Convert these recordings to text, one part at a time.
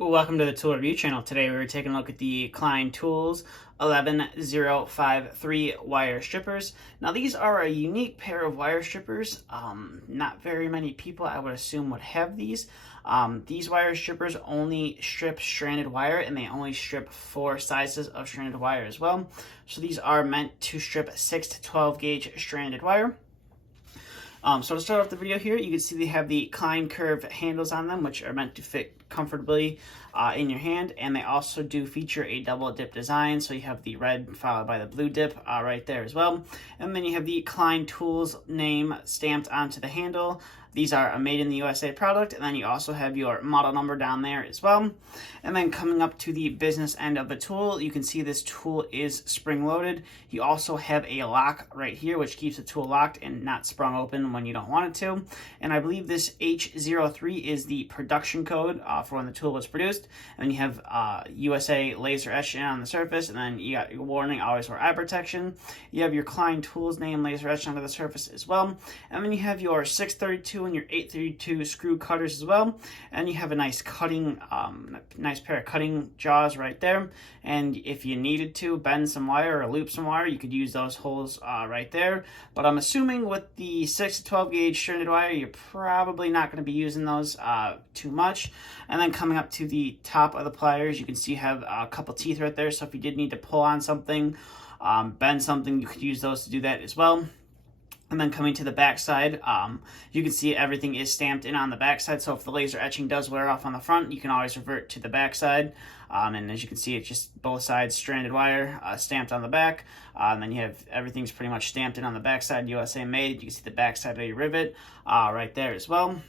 Welcome to the Tool Review channel. Today we're taking a look at the Klein Tools 11053 wire strippers. Now these are a unique pair of wire strippers. Not very many people, I would assume, would have these. These wire strippers only strip stranded wire, and they only strip 4 sizes of stranded wire as well. So these are meant to strip 6 to 12 gauge stranded wire. So to start off the video here, you can see they have the Klein-Kurve handles on them, which are meant to fit comfortably in your hand, and they also do feature a double dip design, so you have the red followed by the blue dip right there as well. And then you have the Klein Tools name stamped onto the handle. These are a made in the USA product, and then you also have your model number down there as well. And then coming up to the business end of the tool, you can see this tool is spring loaded. You also have a lock right here, which keeps the tool locked and not sprung open when you don't want it to. And I believe this H03 is the production code for when the tool was produced. And then you have USA laser etched in on the surface, and then you got your warning, always wear eye protection. You have your Klein Tools name laser etched onto the surface as well. And then you have your 632 and your 832 screw cutters as well, and you have a nice cutting, nice pair of cutting jaws right there. And if you needed to bend some wire or loop some wire, you could use those holes right there. But I'm assuming with the 6 to 12 gauge stranded wire, you're probably not going to be using those too much. And then coming up to the top of the pliers, you can see you have a couple teeth right there. So if you did need to pull on something, bend something, you could use those to do that as well. And then coming to the back side, you can see everything is stamped in on the back side. So if the laser etching does wear off on the front, you can always revert to the back side. And as you can see, it's just both sides stranded wire stamped on the back. And then you have everything's pretty much stamped in on the back side, USA made. You can see the back side of your rivet right there as well.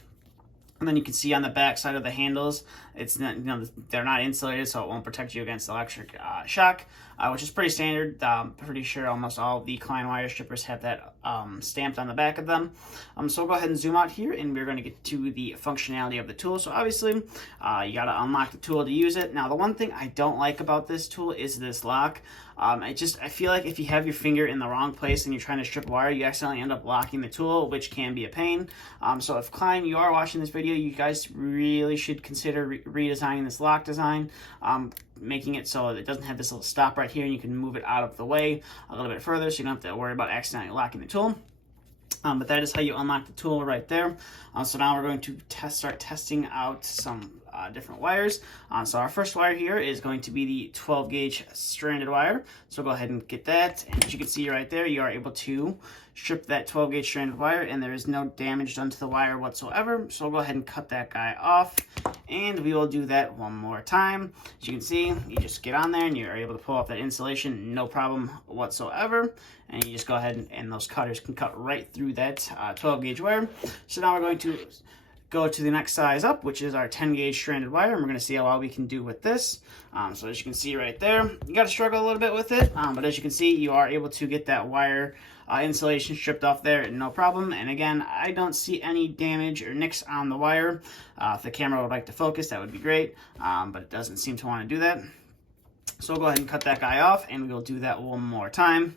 And then you can see on the back side of the handles, it's not, they're not insulated, so it won't protect you against electric shock, which is pretty standard. Pretty sure almost all the Klein wire strippers have that stamped on the back of them. So we'll go ahead and zoom out here, and we're going to get to the functionality of the tool. So obviously, you got to unlock the tool to use it. Now, the one thing I don't like about this tool is this lock. I feel like if you have your finger in the wrong place and you're trying to strip wire, you accidentally end up locking the tool, which can be a pain. So if Klein, you are watching this video, you guys really should consider redesigning this lock design, making it so it doesn't have this little stop right here, and you can move it out of the way a little bit further so you don't have to worry about accidentally locking the tool. But that is how you unlock the tool right there. So now we're going to start testing out some different wires. So our first wire here is going to be the 12 gauge stranded wire. So go ahead and get that. And as you can see right there, you are able to strip that 12 gauge stranded wire, and there is no damage done to the wire whatsoever. So we'll go ahead and cut that guy off, and we will do that one more time. As you can see, you just get on there and you're able to pull off that insulation, no problem whatsoever. And you just go ahead and those cutters can cut right through that 12 gauge wire. So now we're going to go to the next size up, which is our 10 gauge stranded wire, and we're going to see how well we can do with this. So as you can see right there, you got to struggle a little bit with it, but as you can see, you are able to get that wire insulation stripped off there, no problem. And again, I don't see any damage or nicks on the wire. If the camera would like to focus, that would be great, but it doesn't seem to want to do that. So we'll go ahead and cut that guy off, and we'll do that one more time.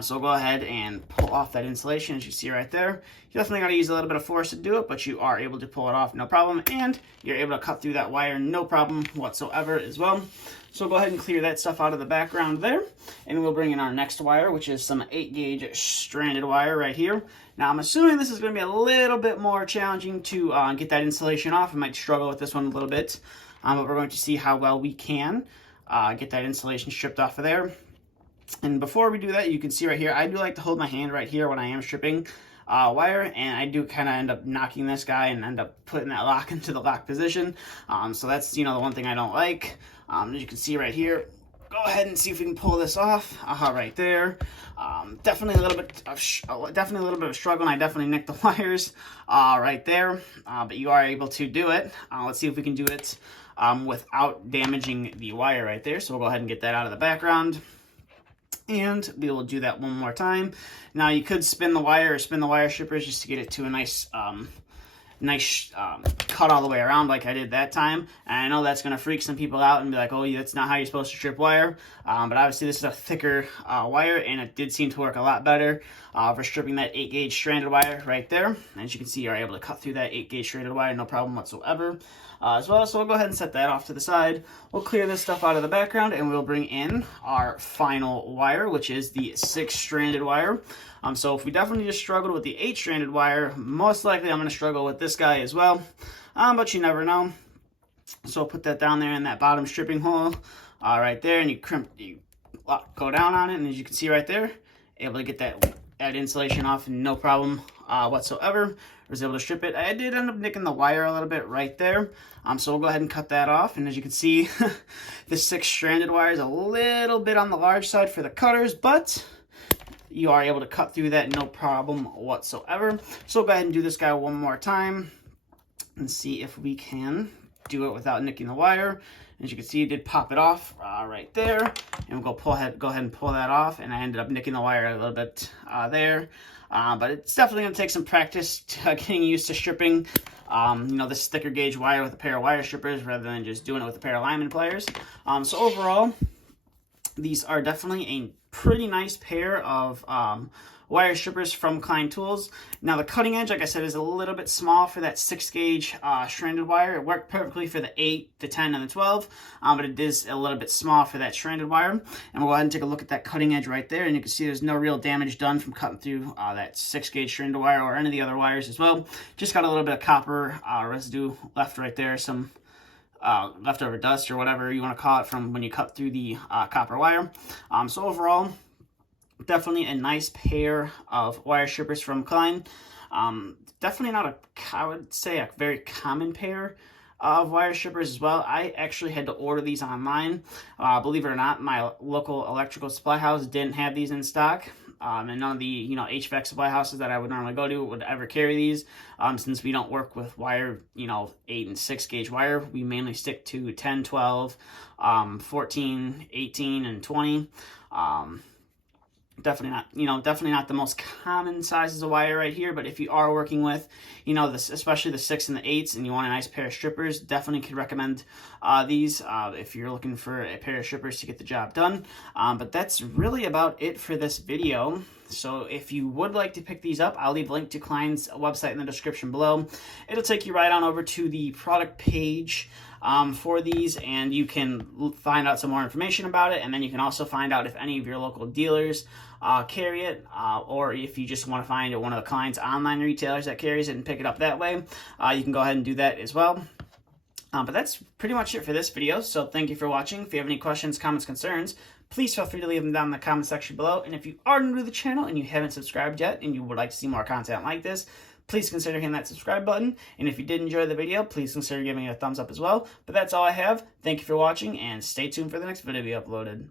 So we'll go ahead and pull off that insulation, as you see right there. You definitely got to use a little bit of force to do it, but you are able to pull it off, no problem. And you're able to cut through that wire, no problem whatsoever as well. So we'll go ahead and clear that stuff out of the background there. And we'll bring in our next wire, which is some 8 gauge stranded wire right here. Now, I'm assuming this is going to be a little bit more challenging to get that insulation off. I might struggle with this one a little bit, but we're going to see how well we can get that insulation stripped off of there. And before we do that, you can see right here, I do like to hold my hand right here when I am stripping wire, and I do kind of end up knocking this guy and end up putting that lock into the lock position. So that's, the one thing I don't like. As you can see right here, go ahead and see if we can pull this off. Right there. Definitely a little bit of struggle, and I definitely nicked the wires right there. But you are able to do it. Let's see if we can do it without damaging the wire right there. So we'll go ahead and get that out of the background. And we will do that one more time. Now you could spin the wire or spin the wire strippers just to get it to a nice cut all the way around like I did that time. And I know that's going to freak some people out and be like, oh, that's not how you're supposed to strip wire. But obviously this is a thicker wire, and it did seem to work a lot better for stripping that 8 gauge stranded wire right there. And as you can see, you're able to cut through that 8 gauge stranded wire, no problem whatsoever. as well. So we'll go ahead and set that off to the side. We'll clear this stuff out of the background, and we'll bring in our final wire, which is the 6-stranded wire. So if we definitely just struggled with the 8-stranded wire, most likely I'm going to struggle with this guy as well, but you never know. So put that down there in that bottom stripping hole right there, and you go down on it, and as you can see right there, able to get that insulation off no problem whatsoever. I was able to strip it. I did end up nicking the wire a little bit right there, so we'll go ahead and cut that off. And as you can see, the 6-stranded wire is a little bit on the large side for the cutters, but you are able to cut through that no problem whatsoever. So we'll go ahead and do this guy one more time and see if we can do it without nicking the wire. As you can see, it did pop it off right there, and we'll go ahead and pull that off. And I ended up nicking the wire a little bit there, but it's definitely going to take some practice getting used to stripping, this thicker gauge wire with a pair of wire strippers rather than just doing it with a pair of lineman pliers. So overall, these are definitely a pretty nice pair of wire strippers from Klein Tools. Now the cutting edge, like I said, is a little bit small for that 6-gauge stranded wire. It worked perfectly for the 8, the 10, and the 12, but it is a little bit small for that stranded wire. And we'll go ahead and take a look at that cutting edge right there, and you can see there's no real damage done from cutting through that 6-gauge stranded wire or any of the other wires as well. Just got a little bit of copper residue left right there, some leftover dust or whatever you want to call it from when you cut through the copper wire. So overall, definitely a nice pair of wire strippers from Klein. Definitely not I would say a very common pair of wire strippers as well. I actually had to order these online. Believe it or not, my local electrical supply house didn't have these in stock. And none of the HVAC supply houses that I would normally go to would ever carry these. Since we don't work with wire, 8 and 6-gauge wire, we mainly stick to 10, 12, 14, 18, and 20. Definitely not the most common sizes of wire right here, but if you are working with, especially the 6 and the 8s, and you want a nice pair of strippers, definitely could recommend these if you're looking for a pair of strippers to get the job done. But that's really about it for this video. So if you would like to pick these up, I'll leave a link to Klein's website in the description below. It'll take you right on over to the product page for these, and you can find out some more information about it, and then you can also find out if any of your local dealers carry it, or if you just want to find one of the Klein's online retailers that carries it and pick it up that way, you can go ahead and do that as well. But that's pretty much it for this video, so thank you for watching. If you have any questions, comments, concerns, please feel free to leave them down in the comment section below. And if you are new to the channel and you haven't subscribed yet and you would like to see more content like this, please consider hitting that subscribe button. And if you did enjoy the video, please consider giving it a thumbs up as well. But that's all I have. Thank you for watching, and stay tuned for the next video to be uploaded.